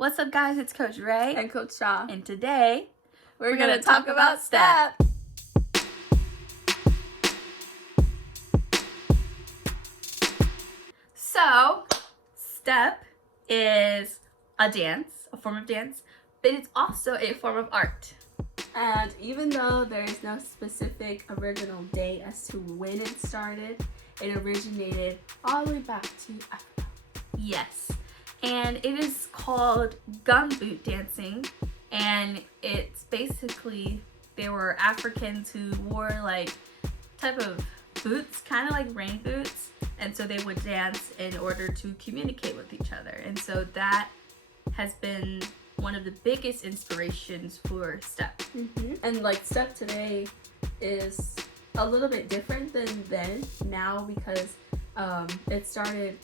What's up, guys? It's Coach Ray and Coach Sha. And today, we're going to talk about STEP. So, STEP is a form of dance, but it's also a form of art. And even though there is no specific original date as to when it started, it originated all the way back to Africa. Yes. And it is called gumboot dancing, and it's basically, there were Africans who wore like type of boots, kind of like rain boots, and so they would dance in order to communicate with each other. And so that has been one of the biggest inspirations for STEP. Mm-hmm. And like STEP today is a little bit different than then now, because it started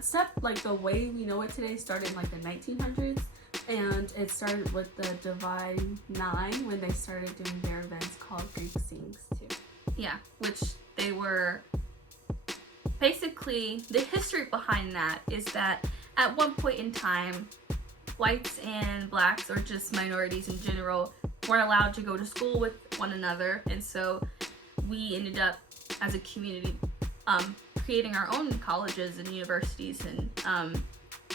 STEP, like the way we know it today, started in like the 1900s, and it started with the Divine Nine when they started doing their events called Greek Sings too. Yeah, which they were basically, the history behind that is that at one point in time, whites and blacks, or just minorities in general, weren't allowed to go to school with one another, and so we ended up as a community creating our own colleges and universities and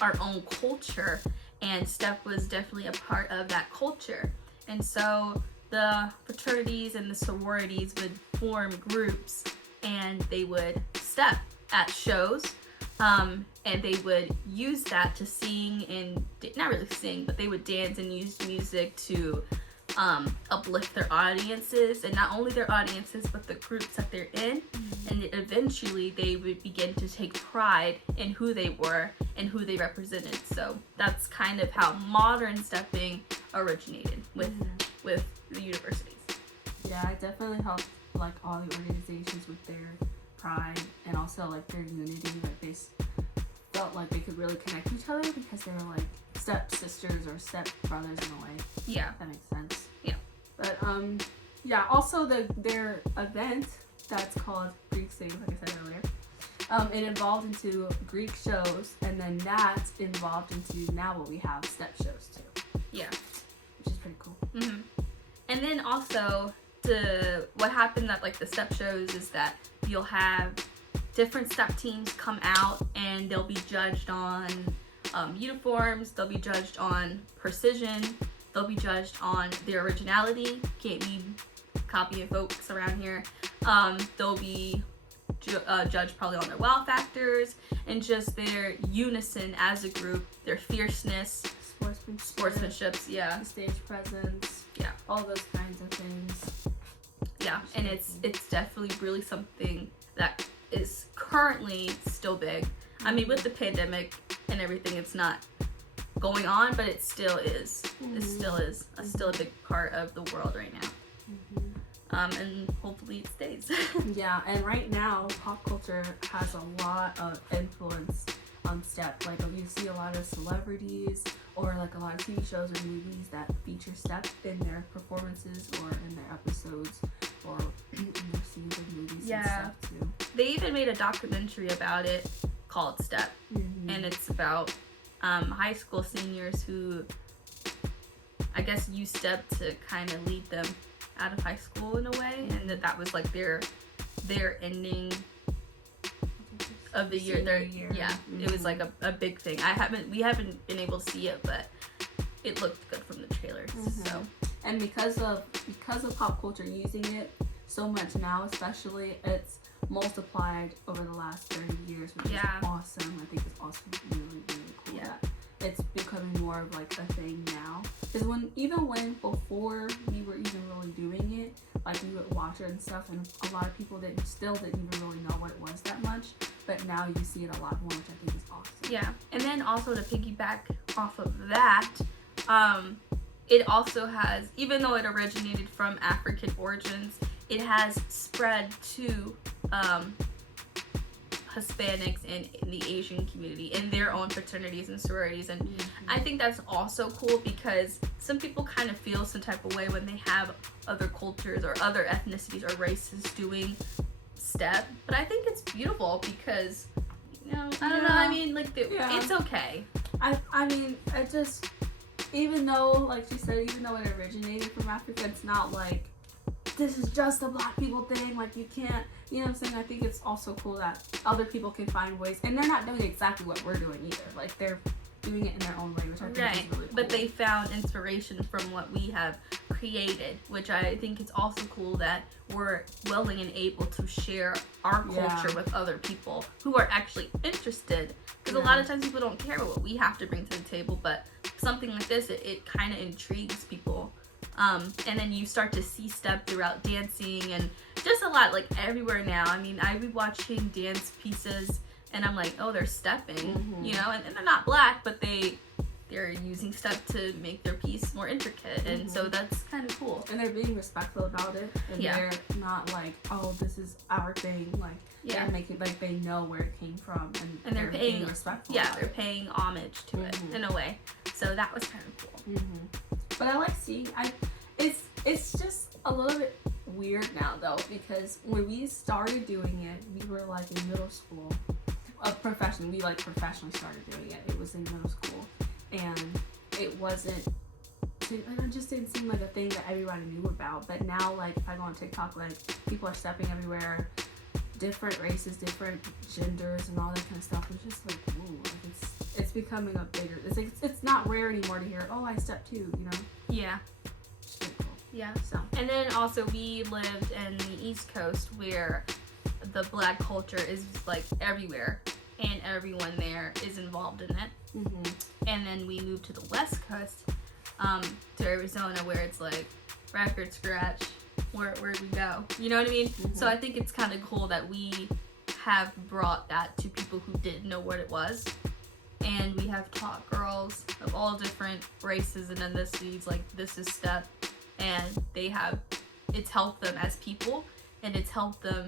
our own culture, and STEP was definitely a part of that culture. And so the fraternities and the sororities would form groups, and they would step at shows, and they would use that to sing, and not really sing, but they would dance and use music to uplift their audiences, and not only their audiences but the groups that they're in. And eventually they would begin to take pride in who they were and who they represented. So that's kind of how modern stepping originated with the universities. Yeah, it definitely helped like all the organizations with their pride and also like their unity. Like they felt like they could really connect to each other because they were like step sisters or step brothers in a way. Yeah, that makes sense. Yeah, but yeah. Also, their event that's called Greek Sings, like I said earlier, it evolved into Greek shows, and then that evolved into now what we have, step shows too. Yeah, which is pretty cool. Mm-hmm. And then also what happened at like the step shows is that you'll have different step teams come out, and they'll be judged on uniforms, they'll be judged on precision, they'll be judged on their originality. Can't be copying folks around here. They'll be judged probably on their wow factors and just their unison as a group, their fierceness, sportsmanships, yeah, stage presence, yeah, all those kinds of things. Yeah, and it's definitely really something that is currently still big. I mean, with the pandemic and everything, it's not going on, but it still is. It still is still a big part of the world right now. And hopefully it stays. Yeah, and right now, pop culture has a lot of influence on STEP. Like, you see a lot of celebrities or like a lot of TV shows or movies that feature STEP in their performances or in their episodes or in their scenes of movies and stuff too. They even made a documentary about it called STEP, and it's about high school seniors who, I guess, use STEP to kind of lead them out of high school in a way, and that was like their ending of the year. Yeah, it was like a big thing. We haven't been able to see it, but it looked good from the trailers. So, and because of pop culture using it so much now, especially, it's multiplied over the last 30 years, which is awesome. I think it's also really, really cool that it's becoming more of like a thing now. Because before we were even really doing it, like we would watch it and stuff, and a lot of people didn't even really know what it was that much. But now you see it a lot more, which I think is awesome. Yeah, and then also to piggyback off of that, it also has, even though it originated from African origins, it has spread to Hispanics and in the Asian community in their own fraternities and sororities. And I think that's also cool, because some people kind of feel some type of way when they have other cultures or other ethnicities or races doing STEP, but I think it's beautiful because, I don't know, I mean, like, it's okay. I mean, it just, even though, like she said, even though it originated from Africa, it's not like this is just a black people thing. Like, you can't, you know what I'm saying? I think it's also cool that other people can find ways, and they're not doing exactly what we're doing either. Like, they're doing it in their own way, which I think is really cool. But they found inspiration from what we have created, which I think is also cool that we're willing and able to share our culture with other people who are actually interested. Because a lot of times people don't care about what we have to bring to the table, but something like this, it kind of intrigues people. And then you start to see step throughout dancing and just a lot, like everywhere now. I mean, I be watching dance pieces and I'm like, oh, they're stepping, you know, and they're not black, but they're using step to make their piece more intricate, and so that's kind of cool. And they're being respectful about it, and they're not like, oh, this is our thing. Like, they're making, like, they know where it came from, and they're being respectful. Yeah, they're paying homage to it in a way. So that was kind of cool. But I like seeing. It's just a little bit weird now though, because when we started doing it, we were like in middle school. We like professionally started doing it. It was in middle school, and it just didn't seem like a thing that everybody knew about. But now, like, if I go on TikTok, like, people are stepping everywhere, different races, different genders, and all that kind of stuff. It's just like, ooh, like it's becoming a bigger. It's like it's not rare anymore to hear, oh, I step too, you know? Yeah. It's really cool. Yeah. So, and then also we lived in the East Coast where the black culture is like everywhere, and everyone there is involved in it. And then we moved to the West Coast, to Arizona, where it's like record scratch. Where we go? You know what I mean? So I think it's kind of cool that we have brought that to people who didn't know what it was, and we have taught girls of all different races and ethnicities like this is step, and it's helped them as people, and it's helped them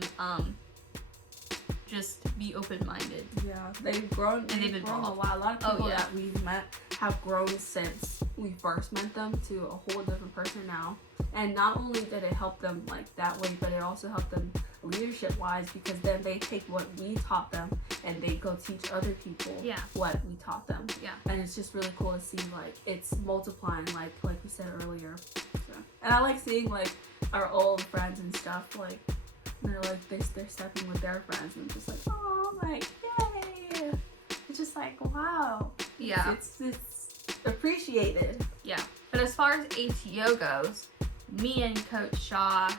just be open-minded. Yeah, they've grown. And they've grown a lot. A lot of people that we've met have grown since we first met them to a whole different person now. And not only did it help them like that way, but it also helped them leadership-wise, because then they take what we taught them and they go teach other people what we taught them. Yeah. And it's just really cool to see, like, it's multiplying, like we said earlier. So. And I like seeing, like, our old friends and stuff, like, they're like, they're stepping with their friends, and I'm just like, oh, like, yay! It's just like, wow. Yeah. It's appreciated. Yeah. But as far as ATO goes, me and Coach Sha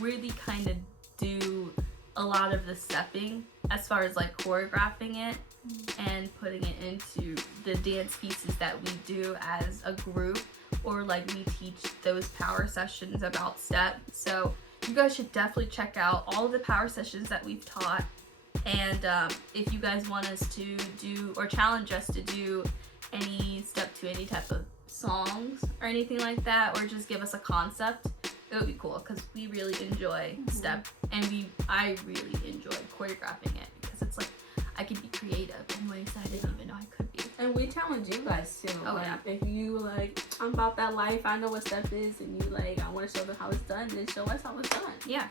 really kind of do a lot of the stepping as far as like choreographing it and putting it into the dance pieces that we do as a group, or like we teach those power sessions about step. So you guys should definitely check out all of the power sessions that we've taught, and if you guys want us to do or challenge us to do any step to any type of songs or anything like that, or just give us a concept, it would be cool, because we really enjoy step, and I really enjoy choreographing it, because it's like I can be creative in ways I didn't even know I could be. And we challenge you guys too. Oh, like, if you like, I'm about that life, I know what step is, and you like, I want to show them how it's done, then show us how it's done. Yeah.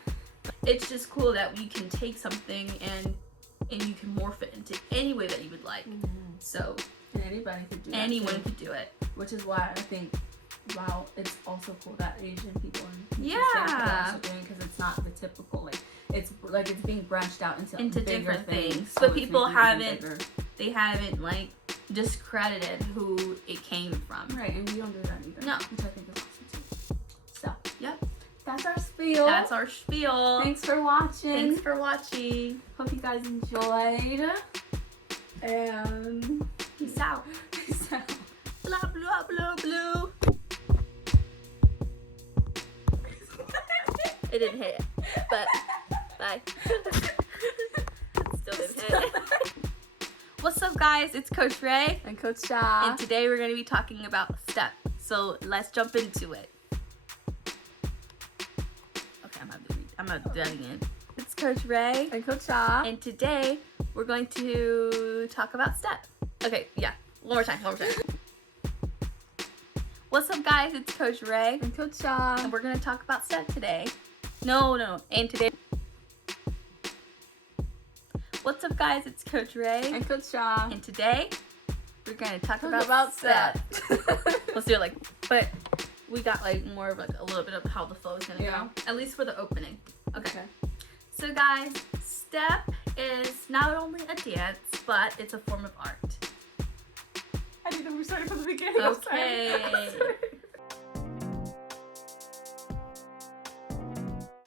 It's just cool that we can take something and you can morph it into any way that you would like. So and anybody could do it. Anyone could do it. Which is why I think, wow, it's also cool that Asian people are also doing, because it's not the typical, like it's being branched out into different things. So but people haven't like discredited who it came from. Right, and we don't do that either. No. Which I think is awesome too. So, yep. That's our spiel. Thanks for watching. Hope you guys enjoyed. And peace out. Peace out. Blah, blah, blah, blah. It didn't hit, but bye. Still didn't hit. What's up, guys? It's Coach Ray and Coach Sha, and today we're going to be talking about step. So let's jump into it. Okay, I'm gonna do that again. It's Coach Ray and Coach Sha, and today we're going to talk about step. Okay, yeah, one more time. What's up, guys? It's Coach Ray and Coach Sha, and we're going to talk about step today. No, and today. What's up, guys? It's Coach Ray and Coach Sha, and today we're we're gonna talk about step. Let's do it but we got more of a little bit of how the flow is gonna go. At least for the opening. Okay. So guys, step is not only a dance, but it's a form of art. I need to restart from the beginning. Okay.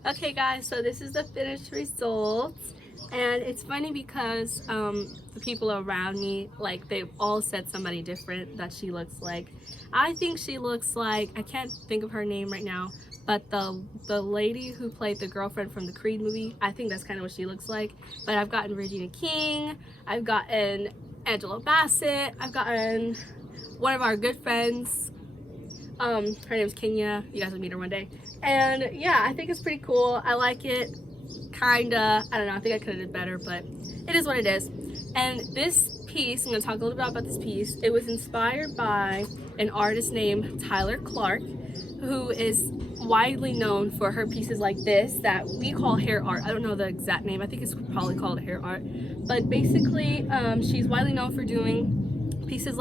Okay guys, so this is the finished results, and it's funny because the people around me, they've all said somebody different that she looks like. I think she looks like, I can't think of her name right now, but the lady who played the girlfriend from the Creed movie, I think that's kind of what she looks like. But I've gotten Regina King, I've gotten Angela Bassett, I've gotten one of our good friends, her name's Kenya, you guys will meet her one day. And yeah, I think it's pretty cool. I like it, kinda. I don't know, I think I could have did better, but it is what it is. And this piece, I'm gonna talk a little bit about this piece. It was inspired by an artist named Tyler Clark, who is widely known for her pieces like this that we call hair art. I don't know the exact name, I think it's probably called hair art. But basically, she's widely known for doing pieces